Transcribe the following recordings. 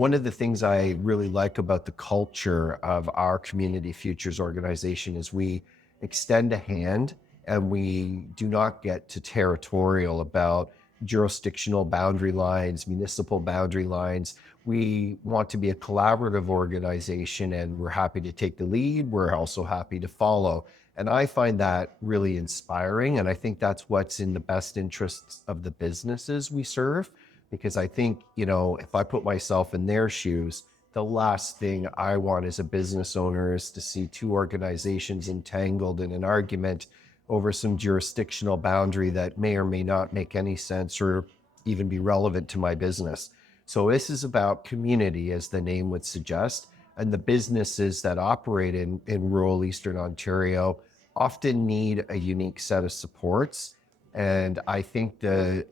one of the things I really like about the culture of our Community Futures organization is we extend a hand and we do not get to territorial about jurisdictional boundary lines, municipal boundary lines. We want to be a collaborative organization and we're happy to take the lead. We're also happy to follow. And I find that really inspiring. And I think that's what's in the best interests of the businesses we serve. Because I think, if I put myself in their shoes, the last thing I want as a business owner is to see two organizations entangled in an argument over some jurisdictional boundary that may or may not make any sense or even be relevant to my business. So this is about community, as the name would suggest, and the businesses that operate in rural Eastern Ontario often need a unique set of supports. And I think the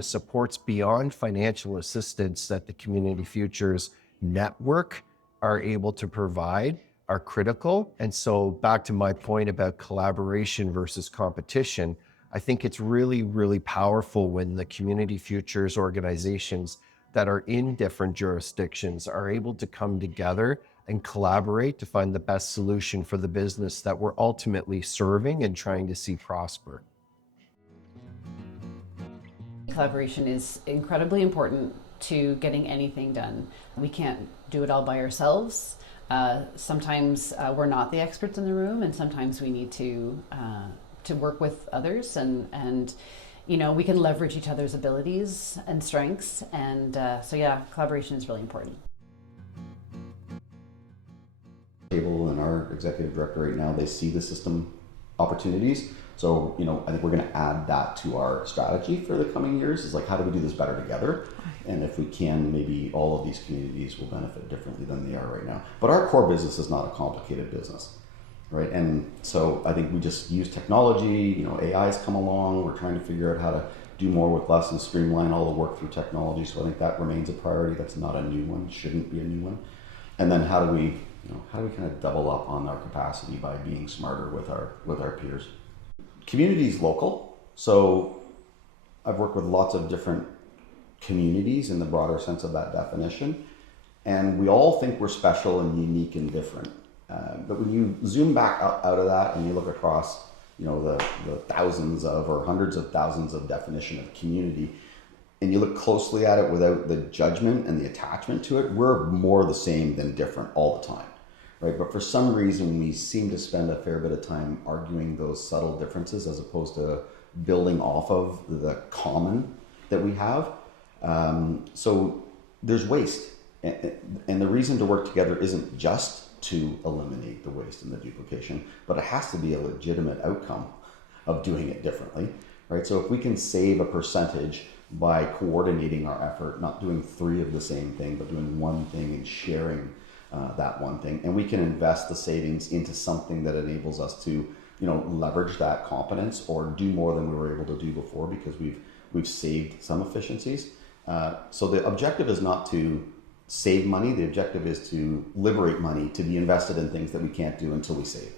supports beyond financial assistance that the Community Futures Network are able to provide are critical. And so back to my point about collaboration versus competition, I think it's really, really powerful when the Community Futures organizations that are in different jurisdictions are able to come together and collaborate to find the best solution for the business that we're ultimately serving and trying to see prosper. Collaboration is incredibly important to getting anything done. We can't do it all by ourselves. Sometimes we're not the experts in the room, and sometimes we need to work with others, and we can leverage each other's abilities and strengths. And collaboration is really important. Table and our executive director right now, they see the system opportunities. So, I think we're going to add that to our strategy for the coming years, is like, how do we do this better together? And if we can, maybe all of these communities will benefit differently than they are right now. But our core business is not a complicated business, right? And so I think we just use technology, AI's come along, we're trying to figure out how to do more with less and streamline all the work through technology. So I think that remains a priority. That's not a new one, shouldn't be a new one. And then how do we kind of double up on our capacity by being smarter with our peers? Community is local, so I've worked with lots of different communities in the broader sense of that definition, and we all think we're special and unique and different. But when you zoom back out of that and you look across, the thousands of or hundreds of thousands of definition of community, and you look closely at it without the judgment and the attachment to it, we're more the same than different all the time. Right? But for some reason, we seem to spend a fair bit of time arguing those subtle differences as opposed to building off of the common that we have. So there's waste. And the reason to work together isn't just to eliminate the waste and the duplication, but it has to be a legitimate outcome of doing it differently. Right? So if we can save a percentage by coordinating our effort, not doing 3 of the same thing, but doing one thing and sharing that one thing, and we can invest the savings into something that enables us to, leverage that competence or do more than we were able to do before because we've saved some efficiencies. So the objective is not to save money. The objective is to liberate money to be invested in things that we can't do until we save.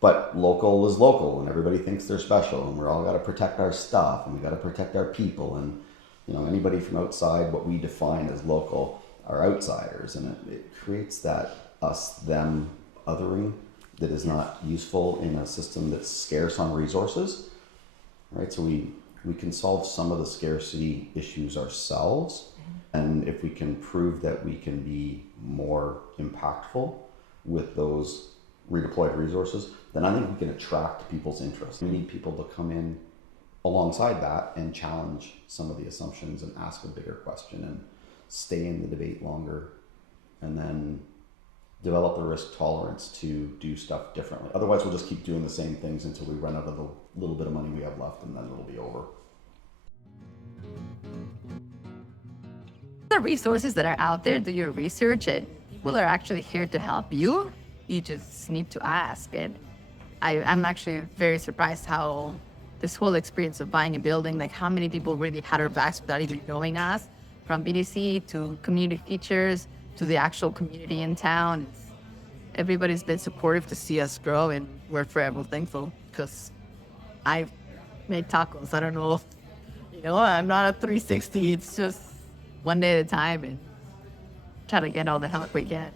But local is local, and everybody thinks they're special, and we're all got to protect our stuff, and we got to protect our people, and anybody from outside what we define as local are outsiders, and it creates that us-them othering that is not useful in a system that's scarce on resources, right? So we can solve some of the scarcity issues ourselves, and if we can prove that we can be more impactful with those redeployed resources, then I think we can attract people's interest. We need people to come in alongside that and challenge some of the assumptions and ask a bigger question and stay in the debate longer, and then develop the risk tolerance to do stuff differently. Otherwise, we'll just keep doing the same things until we run out of the little bit of money we have left, and then it'll be over. The resources that are out there, do your research, and people are actually here to help you. You just need to ask. And I'm actually very surprised how this whole experience of buying a building, like how many people really had our backs without even knowing us, from BDC to community features to the actual community in town. Everybody's been supportive to see us grow, and we're forever thankful because I make tacos. I don't know, I'm not a 360. It's just one day at a time and try to get all the help we get.